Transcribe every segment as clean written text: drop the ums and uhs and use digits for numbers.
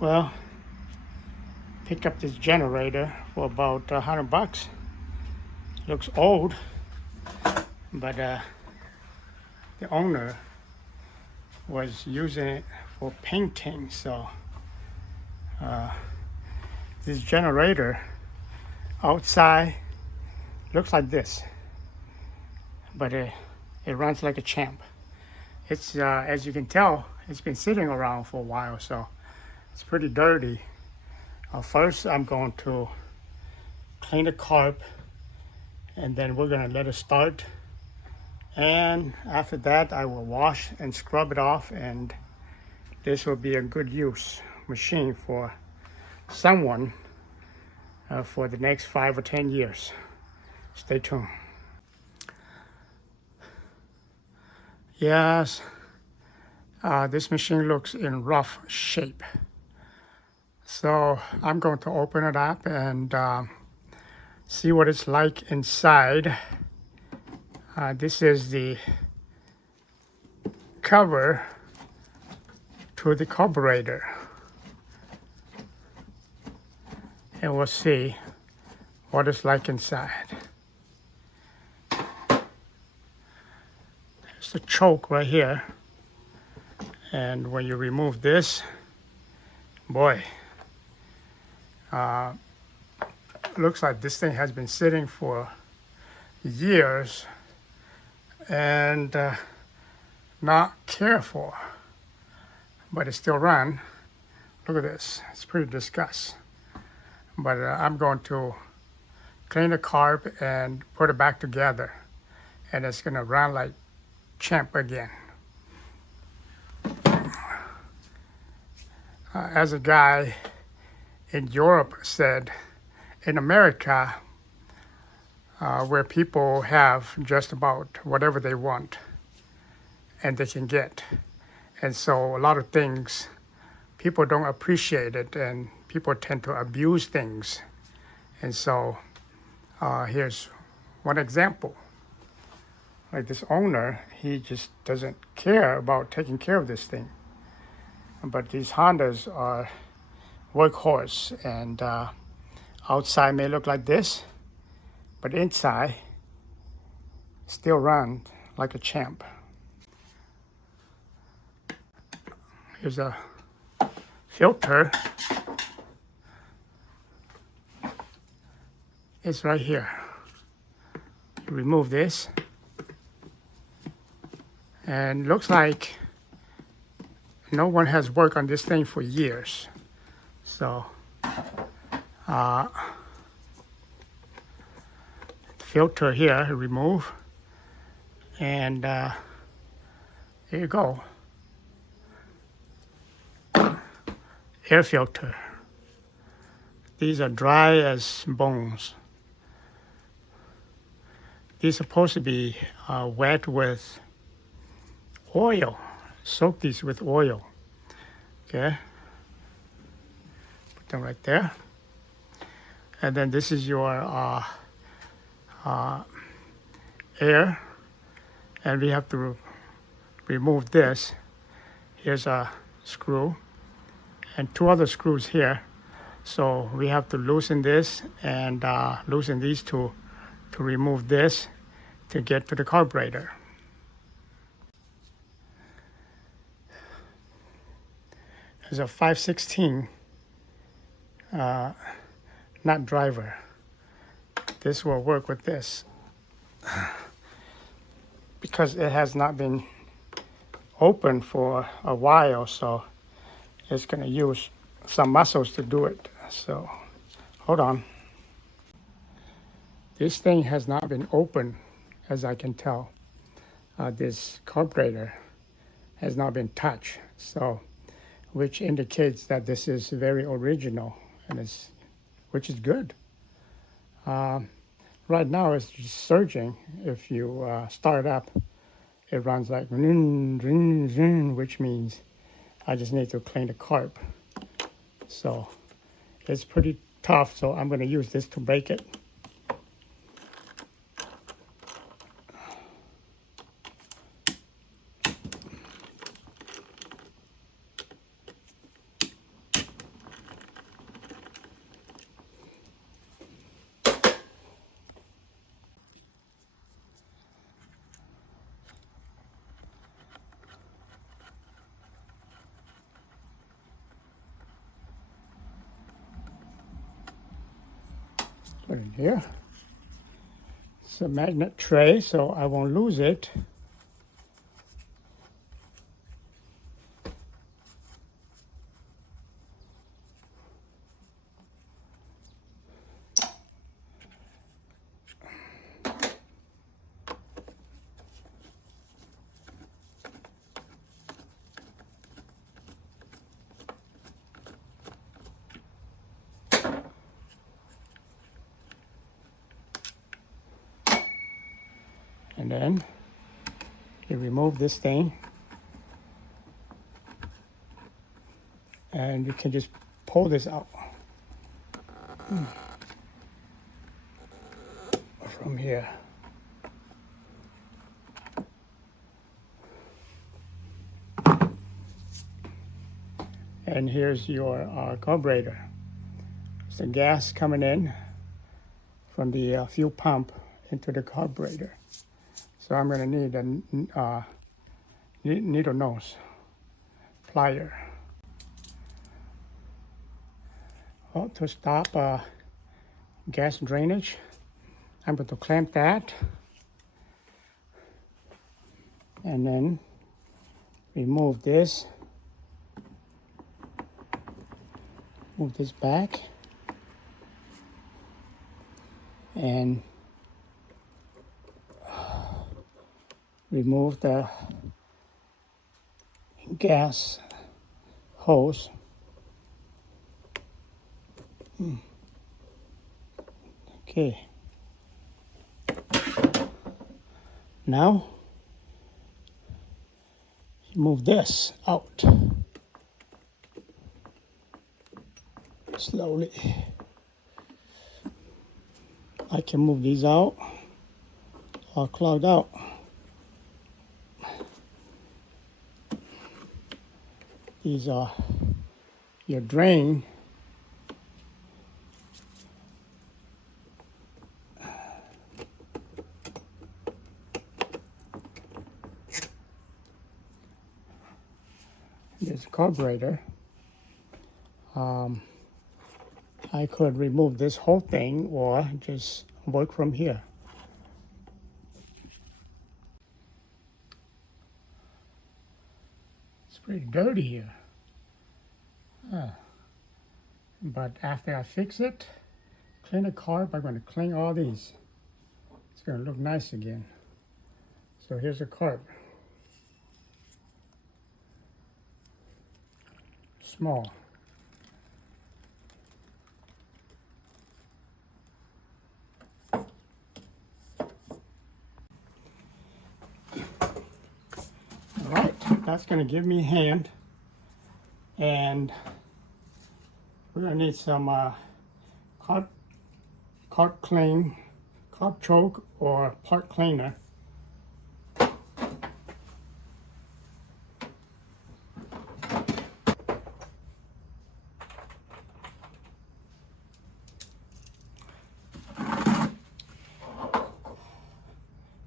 Well, pick up this generator for about $100. Looks old, but the owner was using it for painting. So this generator outside looks like this, but it runs like a champ. It's as you can tell, it's been sitting around for a while, so it's pretty dirty. First, I'm going to clean the carb, and then we're gonna let it start. And after that, I will wash and scrub it off, and this will be a good use machine for someone for the next 5 or 10 years. Stay tuned. Yes, this machine looks in rough shape. So I'm going to open it up and see what it's like inside. This is the cover to the carburetor. And we'll see what it's like inside. There's the choke right here. And when you remove this, boy, looks like this thing has been sitting for years and not cared for, but it still run. Look at this, it's pretty disgusting. But I'm going to clean the carb and put it back together, and it's gonna run like champ again. As a guy in Europe said, in America, where people have just about whatever they want and they can get. And so a lot of things, people don't appreciate it, and people tend to abuse things. And so here's one example. Like this owner, he just doesn't care about taking care of this thing. But these Hondas are workhorse, and outside may look like this, but inside still run like a champ. Here's a filter. It's right here. You remove this, and looks like no one has worked on this thing for years. So filter here, remove, and there you go. Air filter. These are dry as bones. These are supposed to be wet with oil. Soak these with oil. Okay. Put them right there. And then this is your air, and we have to remove this. Here's a screw and two other screws here. So we have to loosen this and loosen these two to remove this to get to the carburetor. There's a 516, not driver. This will work with this because it has not been open for a while, so it's going to use some muscles to do it. So hold on. This thing has not been open, as I can tell. This carburetor has not been touched, so which indicates that this is very original, and which is good. Right now it's just surging. If you start up, it runs like which means I just need to clean the carb. So it's pretty tough, so I'm going to use this to break it. Put it here. It's a magnet tray, so I won't lose it. And then you remove this thing, and you can just pull this out from here. And here's your carburetor. It's the gas coming in from the fuel pump into the carburetor. So I'm going to need a needle nose plier. Well, to stop gas drainage, I'm going to clamp that and then remove this. Move this back and remove the gas hose. Okay. Now, move this out slowly. I can move these out or clogged out. These are your drain. There's a carburetor. I could remove this whole thing or just work from here. It's pretty dirty here. But after I fix it, clean the carb, I'm going to clean all these. It's going to look nice again. So here's the carb. Small. Alright, that's going to give me a hand. And we're going to need some carb choke or part cleaner.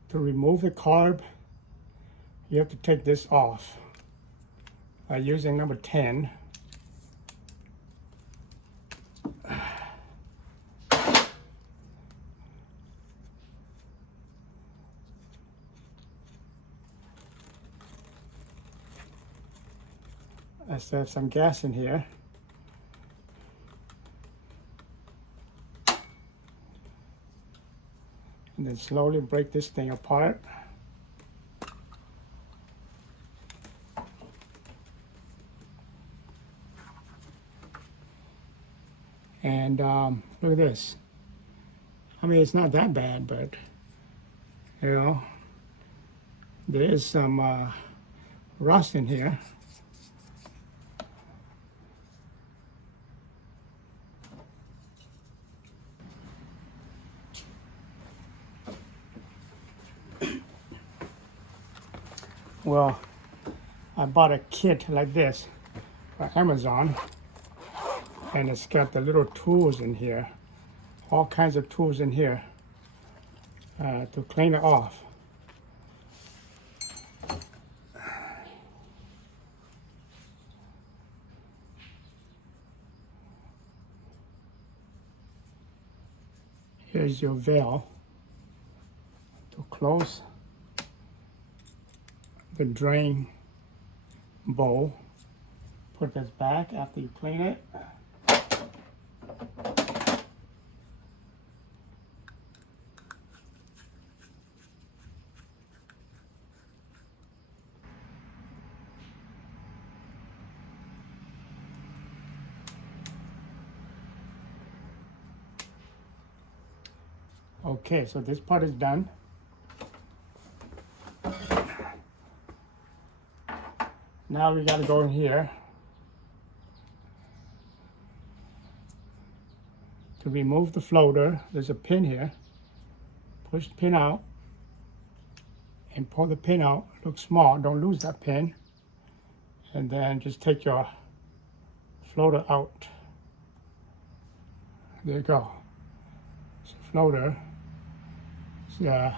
To remove the carb, you have to take this off by using number 10. I still have some gas in here. And then slowly break this thing apart. And look at this. I mean, it's not that bad, but, you know, there is some rust in here. Well, I bought a kit like this from Amazon, and it's got the little tools in here, all kinds of tools in here to clean it off. Here's your valve to close the drain bowl. Put this back after you clean it. Okay, so this part is done. Now we gotta go in here to remove the floater. There's a pin here. Push the pin out and pull the pin out. Looks small, don't lose that pin. And then just take your floater out. There you go. It's a floater. It's a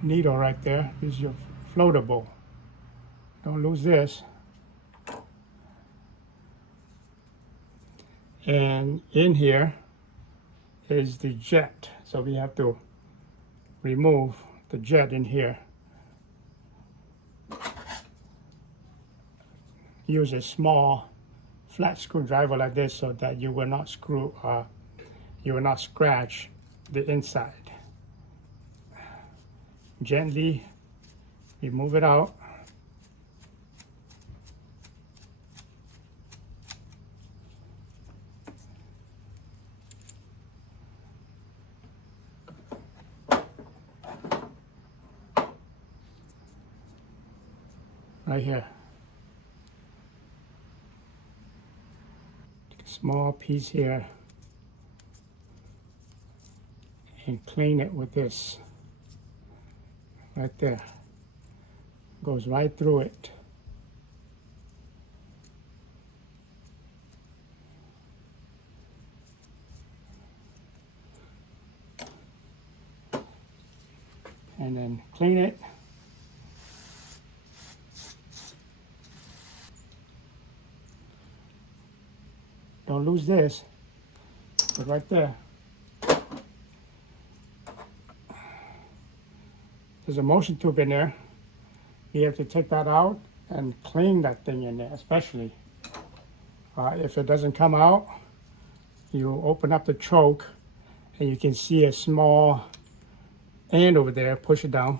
needle right there. This is your floater bowl. Don't lose this. And in here is the jet. So we have to remove the jet in here. Use a small flat screwdriver like this so that you will not scratch the inside. Gently remove it out. Right here. Take a small piece here and clean it with this. Right there. Goes right through it. And then clean it. Don't lose this. Put it right there. There's a motion tube in there. You have to take that out and clean that thing in there, especially. If it doesn't come out, you open up the choke and you can see a small end over there. Push it down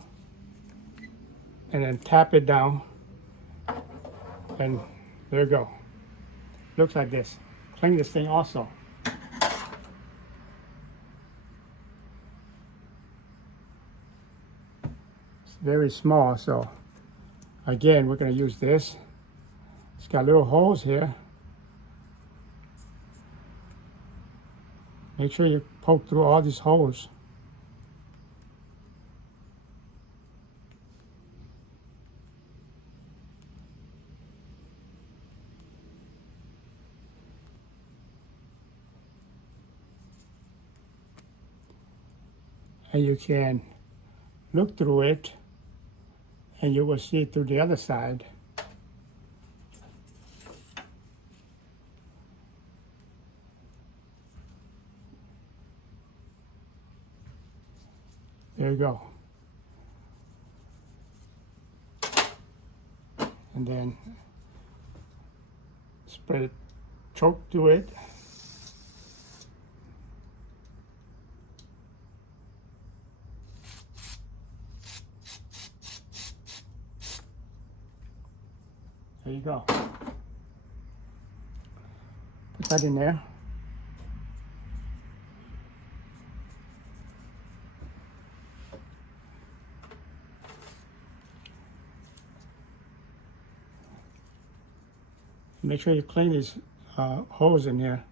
and then tap it down, and there you go. Looks like this. Clean this thing also. It's very small, so again, we're going to use this. It's got little holes here. Make sure you poke through all these holes. And you can look through it and you will see it through the other side. There you go. And then spread it, choke to it. There you go. Put that in there. Make sure you clean these holes in here.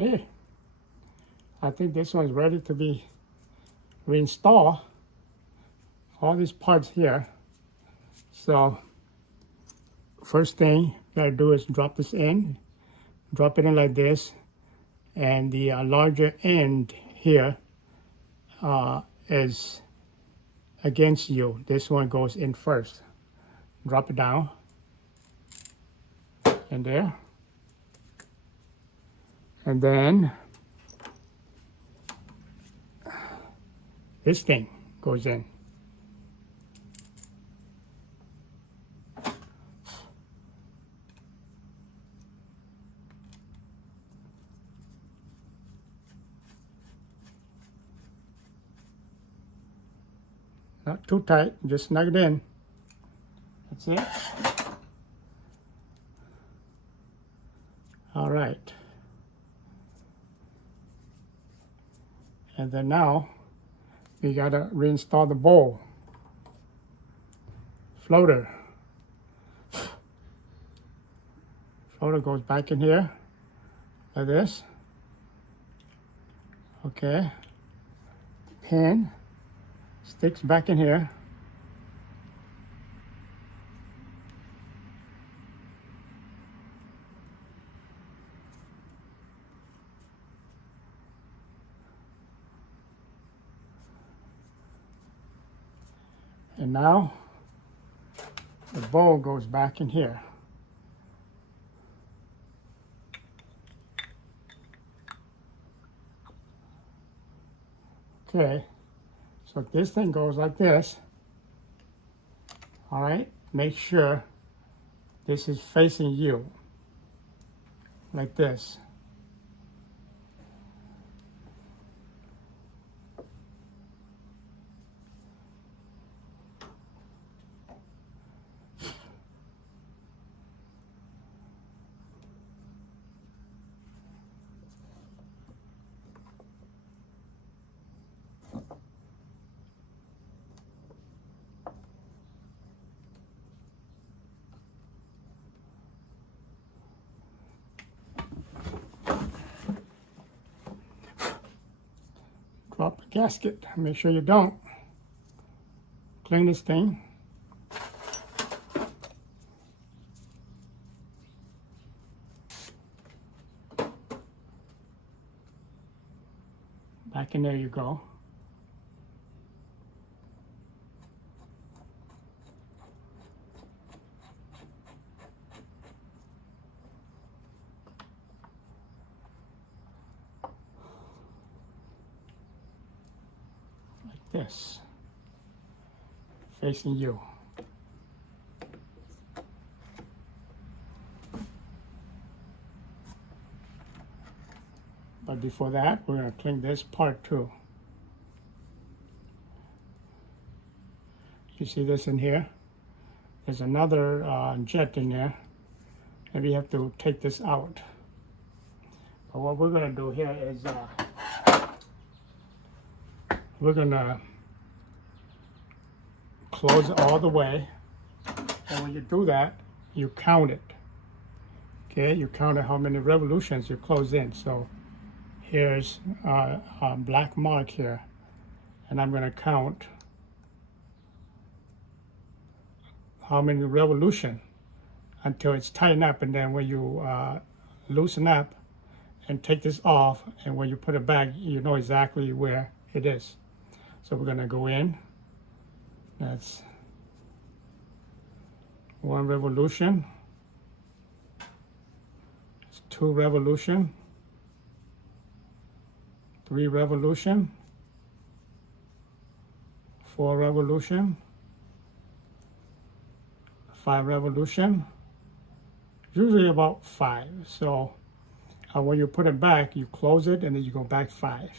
Okay, I think this one's ready to be reinstalled. All these parts here. So first thing you gotta do is drop this in. Drop it in like this, and the larger end here is against you. This one goes in first. Drop it down in there, and then this thing goes in. Not too tight, just snug it in. That's it. All right. And then now we gotta reinstall the bowl. Floater. Floater goes back in here like this. Okay. Pin sticks back in here. And now the bowl goes back in here. Okay, so this thing goes like this. All right, make sure this is facing you, like this. Drop the gasket, make sure you don't. Clean this thing. Back in there you go. This, facing you. But before that, we're going to clean this part too. You see this in here? There's another jet in there. Maybe you have to take this out. But what we're going to do here is we're going to close it all the way. And when you do that, you count it. Okay, you count how many revolutions you close in. So here's a black mark here. And I'm going to count how many revolutions until it's tightened up. And then when you loosen up and take this off, and when you put it back, you know exactly where it is. So we're going to go in. That's 1 revolution. It's 2 revolution. 3 revolution. 4 revolution. 5 revolution. Usually about 5. So when you put it back, you close it and then you go back 5.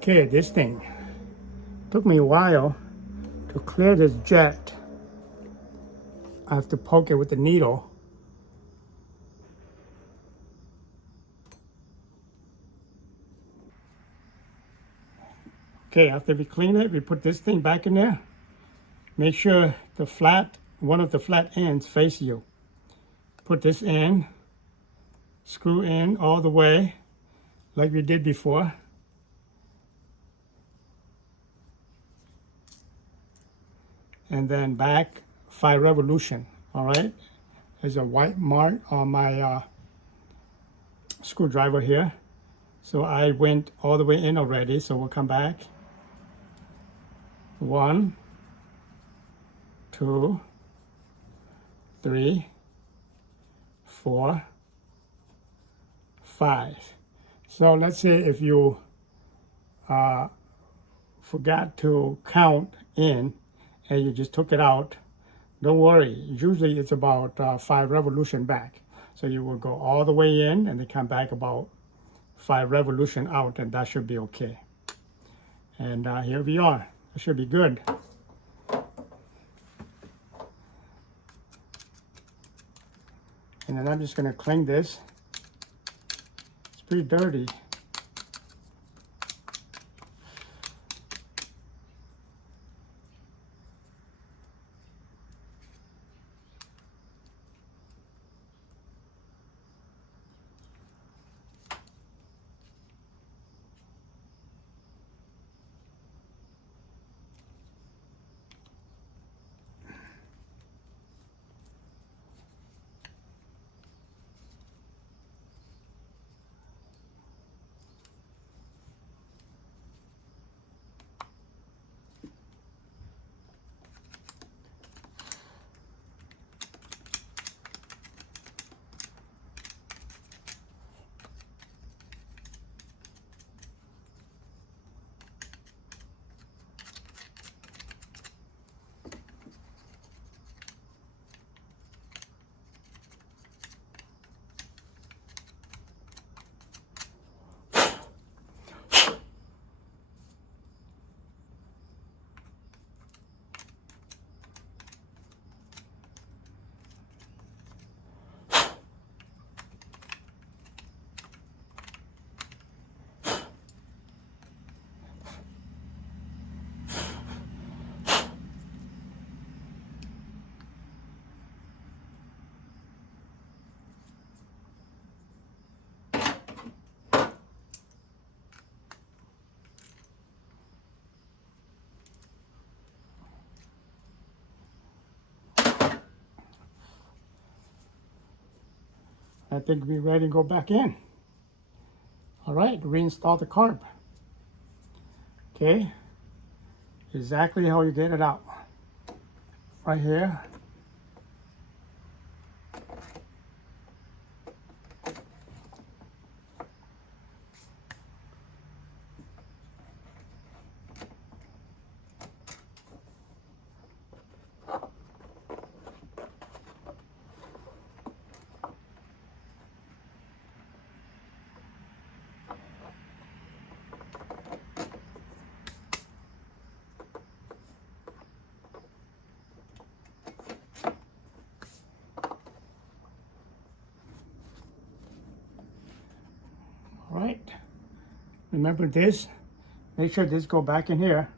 Okay, this thing took me a while to clear this jet. I have to poke it with the needle. Okay, after we clean it, we put this thing back in there. Make sure one of the flat ends face you. Put this in, screw in all the way, like we did before. And then back 5 revolution, all right? There's a white mark on my screwdriver here. So I went all the way in already, so we'll come back. 1, 2, 3, 4, 5. So let's say if you forgot to count in and you just took it out, don't worry. Usually it's about 5 revolution back. So you will go all the way in and then come back about 5 revolution out, and that should be okay. And here we are. It should be good. And then I'm just going to clean this. It's pretty dirty. I think we're ready to go back in. All right, reinstall the carb. Okay, exactly how you get it out. Right here. All right, remember this, make sure this go back in here.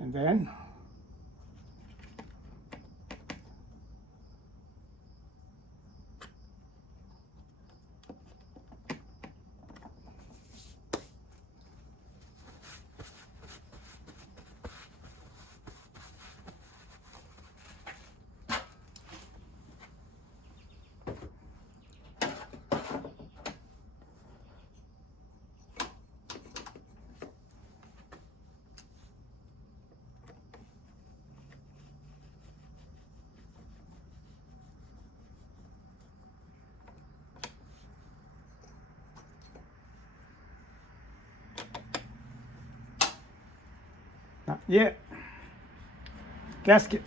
And then Not yet. Gasket.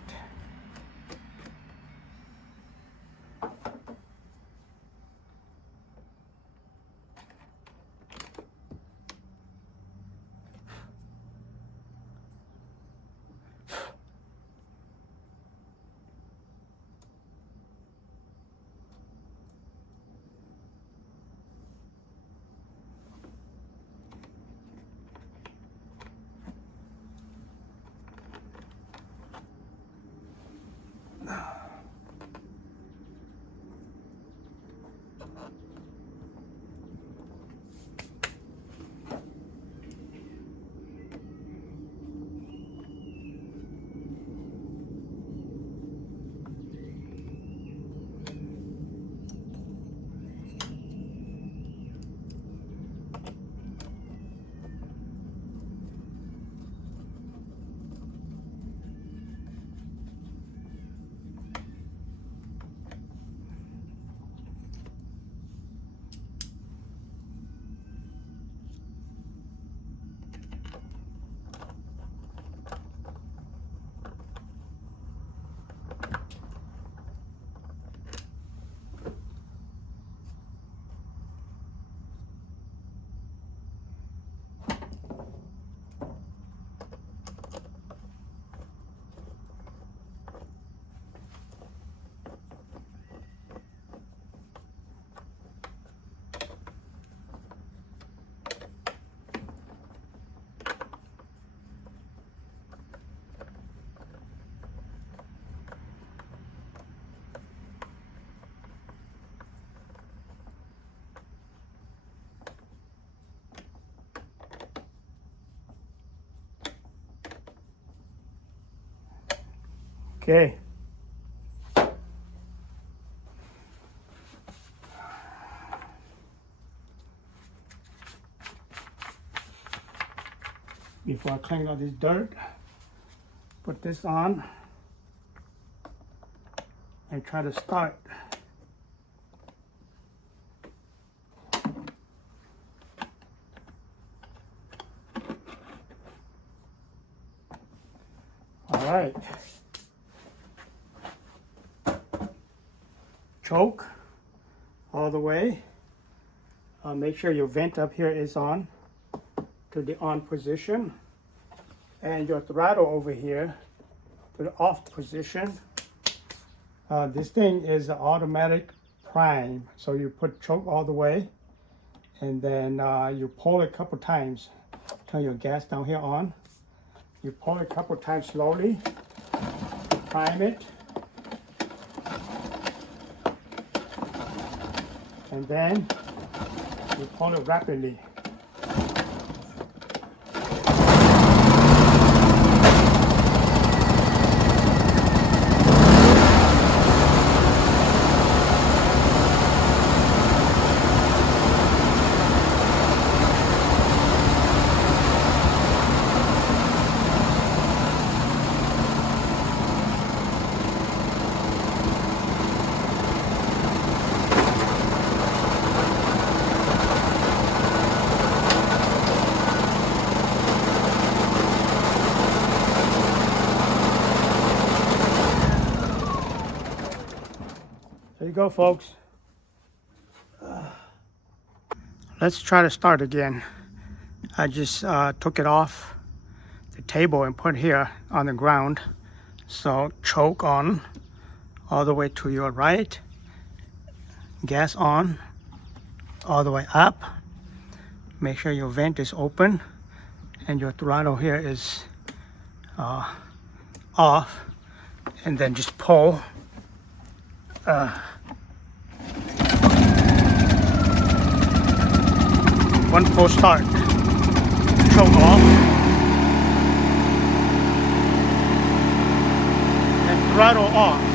Okay. Before I clean all this dirt, put this on and try to start. All right. Choke all the way. Make sure your vent up here is on to the on position, and your throttle over here to the off position. This thing is an automatic prime, so you put choke all the way, and then you pull it a couple times. Turn your gas down here on. You pull it a couple times slowly to prime it, and then you pull it rapidly. There you go, folks. Let's try to start again. I just took it off the table and put here on the ground. So choke on all the way to your right. Gas on all the way up. Make sure your vent is open and your throttle here is off. And then just pull. One pull start, choke off, and throttle off.